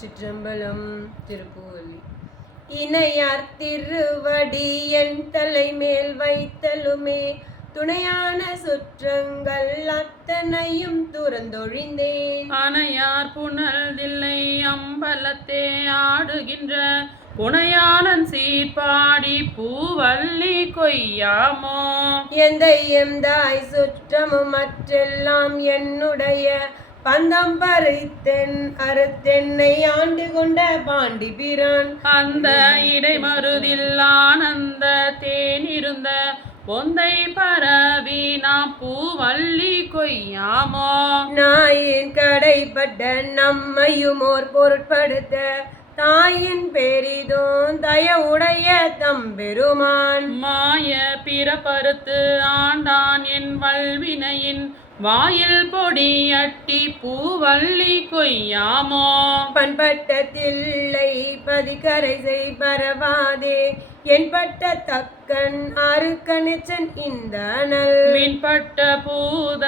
திருச்சிற்றம்பலம். திருப்புவல்லி. இணையார் திருவடி என் தலைமேல் வைத்தலுமே துணையான சுற்றங்கள் அத்தனையும் துறந்தொழிந்தேன். அணையார் புனல் தில்லை அம்பலத்தே ஆடுகின்ற புனையாளன் சீர்பாடி பூவல்லி கொய்யாமோ. எந்தை எந்தாய் சுற்றமும் மற்றெல்லாம் என்னுடைய பந்தம் பறித்தென் அறுத்தென்னை ஆண்டு கொண்ட பாண்டி பிரான். அந்த இடைமருதில் ஆனந்த தேனிருந்த பொந்தை பரவி நாம் பூவல்லி கொய்யாமோ. நாயின் கடைப்பட்ட நம்மையுமோர் பொருட்படுத்த தாயின் பெரிதோன் தயவுடைய தம்பெருமான். மாய பிறப்பறுத்து ஆண்டான் என் வல்வினையின் வாயில் பொடியட்டி பூவல்லி கொய்யாமோ. பண்பட்ட தில்லை பதிகரை செய் பரவாதே என்பட்ட தக்கன் அருக்கணிச்சன் இந்த அனல். மின்பட்ட பூத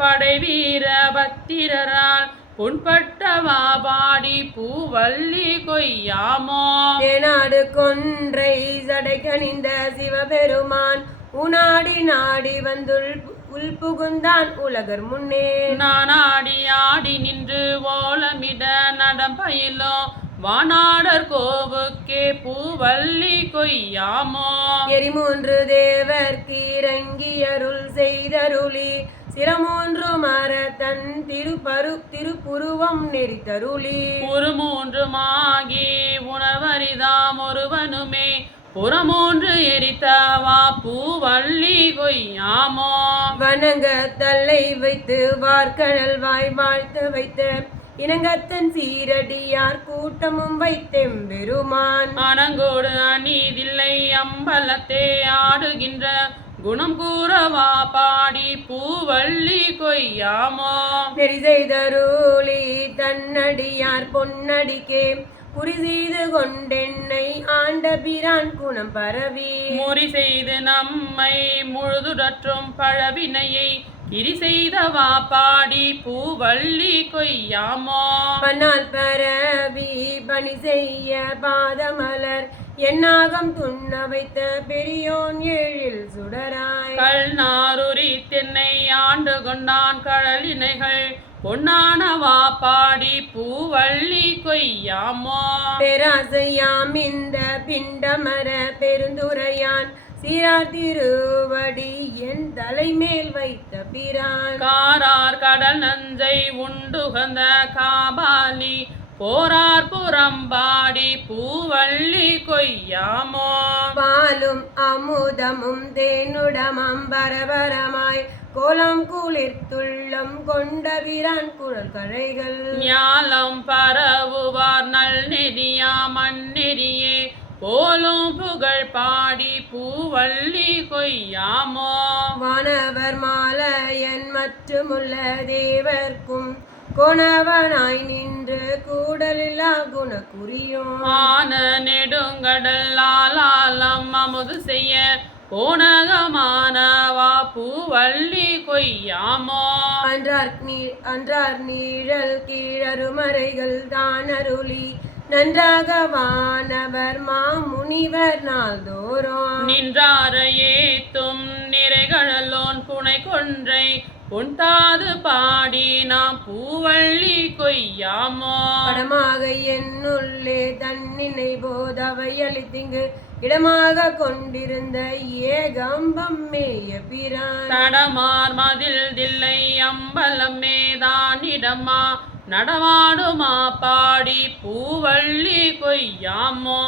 படை வீர பத்திரரால் புண்பட்ட வாபாடி பூவல்லி கொய்யாமோ. தேனாடு கொன்றை சடை கணிந்த சிவபெருமான் உனாடி நாடி வந்துள் உள்புகுந்தான் உலகர் முன்னே. நானாடி ஆடி நின்று ஓலமிட நடம்பயிலோ வானாடர் கோவுக்கே பூவல்லி கொய்யாமோ. எரிமூன்று தேவர்க்கு இறங்கி அருள் செய்தருளி சிரமூன்று மர தன் திருப்புருவம் நெறித்தருளி. உருமூன்றுமாகி உணவரிதாம் ஒருவனுமே புறமூன்று எரித்தவா பூவல்லி கொய்யாமோ. வணங்க தல்லை வைத்து வார்கடல் வாய் வாழ்த்து வைத்த இனங்கத்தன் சீரடியார் கூட்டமும் வைத்தெம்பெருமான். அணங்கோடு அணிதில்லை அம்பலத்தே ஆடுகின்ற குணம் கூறவா பாடி பூவல்லி கொய்யாமோ. நெறி செய்தருளி தன்னடியார் பொன்னடிக்கே குறி செய்து கொண்டென்னை ஆண்ட பிரான் குணம் பரவி. முறி செய்து நம்மை முழுதுடற்றும் பழவினையை கிரி செய்தவா பாடி பூவல்லி கொய்யாமோ. பன்னால் பரவி பணி செய்ய பாதமலர் என்னாகம் துண்ண வைத்த பெரியோன் ஏழில் சுடராய். கல் நாருரி தென்னை ஆண்டு கொண்டான் கடலினைகள் பொன்னானவா பாடி பூவல்லி கொய்யாமோ. பேராசையாம் இந்த பிண்டமர பெருந்துரையான் சீரார் திருவடி என் தலைமேல் வைத்த பிரான். காரார் கடல் நஞ்சை உண்டுகந்த காபாலி போரார் புறம்பாடி பூவல்லி கொய்யாமோ. பாலும் அமுதமும் தேனுடமாம் பரபரமாய் கோலம் குளிர்த்துள்ளம் கொண்ட வீரான் குழல் கழைகள். ஞாலம் பரவுவார் நல் நெறியா மண்ணெறியே போலும் புகழ் பாடி பூவல்லி கொய்யாமோ. வானவர் மாலையன் மற்றுமுள்ள தேவர்க்கும் கோணவனாய் நின்று கூடலில்லா குணக்குறியோன். ஆன நெடுங்கடல் ஆலாலம் அமுது செய்ய போனகமானவா பூவல்லி கொய்யாமோ. அன்றார் நீழல் கீழருமறைகள் தானருளி நன்றாக வானவர் மாமுனிவர் நாள்தோறும். நின்றார ஏத்தும் நிறைகழலோன் புனை கொன்றை பொன்தாது பாடி நாம் பூவல்லி கொய்யாமோ. படமாக என்னுள்ளே தன்னினை போதவை அளித்திங்கு இடமாக கொண்டிருந்த ஏகம்பம் மேய பிரான். தடமார் மதில் தில்லை அம்பலம் மேதானிடமா நடமாடுமா பாடி பூவல்லி கொய்யாமோ.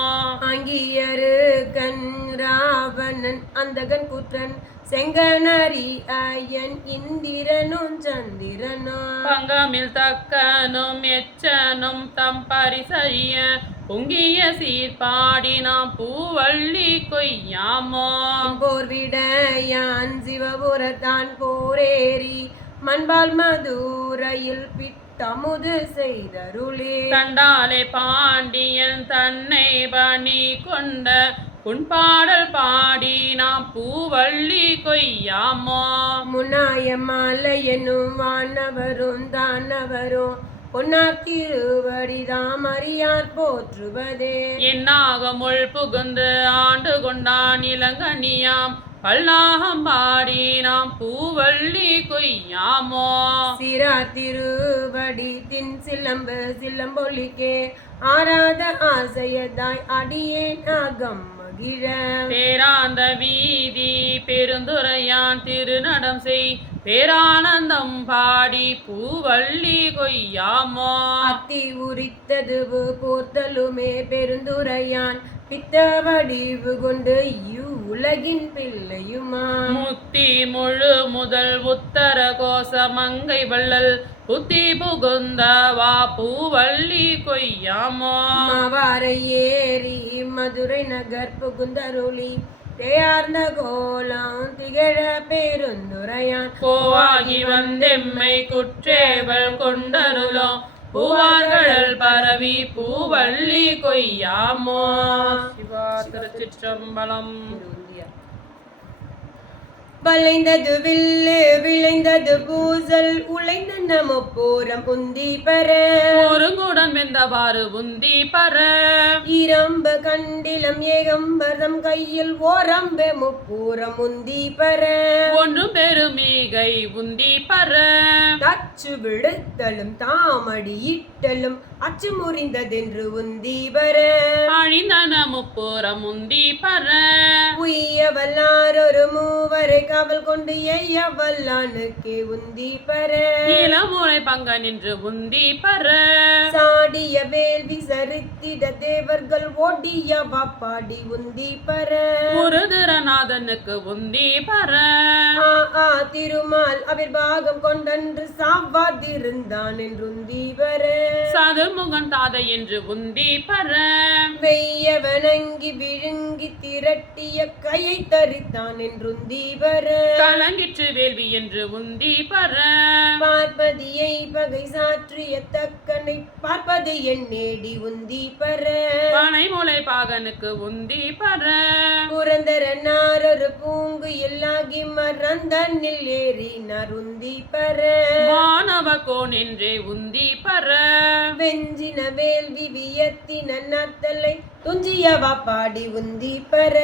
அங்கியரு கண் ராவணன் அந்தகன் குற்றன் செங்கனரி அயன் இந்திரனும் சந்திரனும். பங்கமில் தக்கனும் எச்சனும் தம் பரிசறிய பொங்கிய சீர்பாடி நாம் பூவல்லி கொய்யாமோ. போர் விடையான் சிவபுரத்தான் போரேறி மண்பால் மதுரையில் பித்தமுது செய்தருளே. தண்டாலே பாண்டியன் தன்னை பணி கொண்ட புண்பாடல் பாடி நாம் பூவல்லி கொய்யாமோ. முன்னாய மாலை என்னும் வானவரும் தானவரும் பொன்னார் திருவடிதாம் அறியார் போற்றுவதே. என்னாகமுள் புகுந்து ஆண்டு கொண்டான் இளங்கனியாம் பல்லாகம் பாடி நாம் பூவள்ளி கொய்யாமோ. சிறார் திருவடி தின் சிலம்பு சிலம்பொலிக்கே ஆராத ஆசையதாய் அடியேன் அகம் மகிழ. பேராந்த வீதி பெருந்துரையான் திருநடம் செய் பேரானந்தம் பாடி பூவள்ளி கொய்யாமோ. அத்தி உரித்தது போர்த்தலுமே பெருந்துரையான் பித்த வடிவு கொண்டு உலகின் பிள்ளையுமா. முத்தி முழு முதல் உத்தர கோச மங்கை வள்ளல் புத்தி புகுந்தவா பூவள்ளி கொய்யாமோ. மாவாரை ஏறி மதுரை நகர் புகுந்தருளி தேயார்ந்த கோலம் திகழ பெருந்துரையான் கோவாகி வந்தெம்மை குற்றேவல் கொண்டருளோ பூவார்கள் பரவி பூவள்ளி கொய்யாமோ. சிவா திருச்சிற்றம்பலம். வளைந்தது வில்லு விளைந்தது பூசல் உழைந்த நம போரம் உந்தி பெற. ஒருங்குடன் வெந்தவாறு உந்தி பர. இரம்ப கண்டிலம் ஏகம்பரம் கையில் ஓரம்ப முப்பூரம் உந்தி பெற. ஒன்று பெருமிகை உந்தி பர. தச்சு விழுத்தலும் தாமடி இட்டலும் அச்சு முறிந்ததென்று உந்தி பெற. அழிந்தன முப்புறம் உந்தி பர. உய்ய வல்லார் ஒரு மூவரை காவல் கொண்டு எய்ய வல்லானுக்கே உந்தி பெற. இளமுறை பங்க நின்று உந்தி பர. சாடிய வேள்வி சரித்திட தேவர்கள் ஓடிய வாப்பாடி உந்தி பெற. முருதரநாதனுக்கு உந்தி பர. திருமால் அவிர்வாகம் கொண்டன்று சாவாதிருந்தான் என்று உந்தி பெற. சதுமுகன் தாதை என்று உந்தி பர. வெய்ய வணங்கி விழுங்கி திரட்டிய கையை தரித்தான் என்று உந்தி பெற. கலங்கிற்று வேள்வி என்று உந்தி பர. பார்ப்பதியை பகை சாற்றிய தக்கனை பார்ப்பது என் நேடி உந்தி பெற. பனைமுலை பாகனுக்கு உந்தி பர. புரந்தரனார் ஒரு பூங்கு எல்லாகி மறந்தனில் ஏறினார் உந்தி பெற. மாணவ கோன் என்றே உந்தி பர. வெஞ்சின வேள்வி வியத்தின நத்தலை துஞ்சிய வாப்பாடி உந்தி பெற.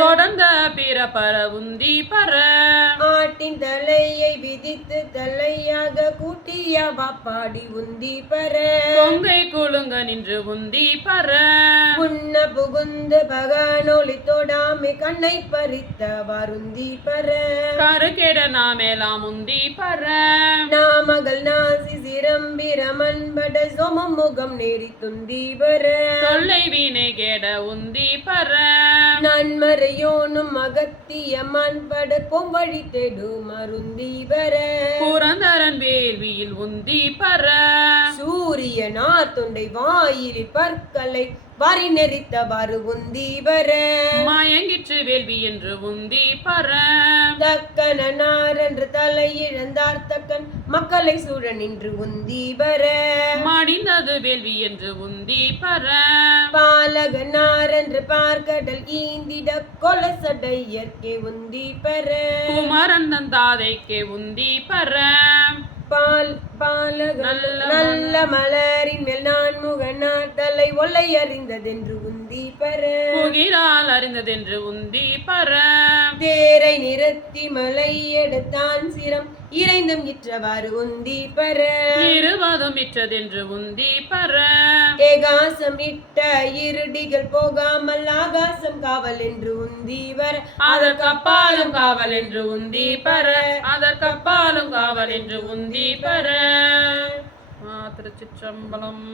தொடர்ந்த பிறப்பர உந்தி பர. ஆட்டின் தலையை விதித்து தலையாக கூட்டிய வாப்பாடி உந்தி பெற. கொங்கை குலுங்க நின்று உந்தி பர. உண்ண புகுந்து பகனொளி தொடாமை கண்ணை பறித்த வருந்தி பெற. கருகேட நாமேலாம் உந்தி பர. நாமகள் நாசி சிரம்பிரமன்பட சோமம் முகம் நேரி துந்தி பெற. தொல்லை வீணை கேட உந்தி பர. நன்மறையோனும் அகத்திய மண்பட பொம்பழி தேடு மருந்தி பெற. புரந்தரன் வேள்வியில் உந்தி பர. சூரியனார் தொண்டை வாயிலில் பற்களை வாரி நெறித்தவாறு உந்தி பெற. மயங்கிற்று வேள்வி என்று உந்தி பர. தக்கனார் என்று தலை இழந்தார் தக்கன் மக்களை சூழ நின்று உந்தி பெற. மடிந்தது வேள்வி என்று உந்தி பர. பாலகனார் என்று பார்க்கடல் ஈந்திட கொலசடையற்கே உந்தி பெற. குமரன் தன் தாதைக்கே உந்தி பர. நல்ல மலரின் மேல் நான் முகனார் தலை ஒல்லை அறிந்ததென்று உந்தி பெற. புகிரால் அறிந்ததென்று உந்தி பர. தேரை நிறுத்தி மலை எடுத்தான் சிரம் இறைந்தும் இற்றவாறு உந்தி பெற. இருவதும் இற்றதென்று உந்தி பர. ஏகாசம் இட்ட இருடிகள் போகாமல் ஆகாசம் காவல் என்று உந்தி வர. அதற்கப்பாலும் காவல் என்று உந்தி பர. அதற்கப்பாலும் காவல் என்று உந்தி பர. திருச்சிற்றம்பலம்.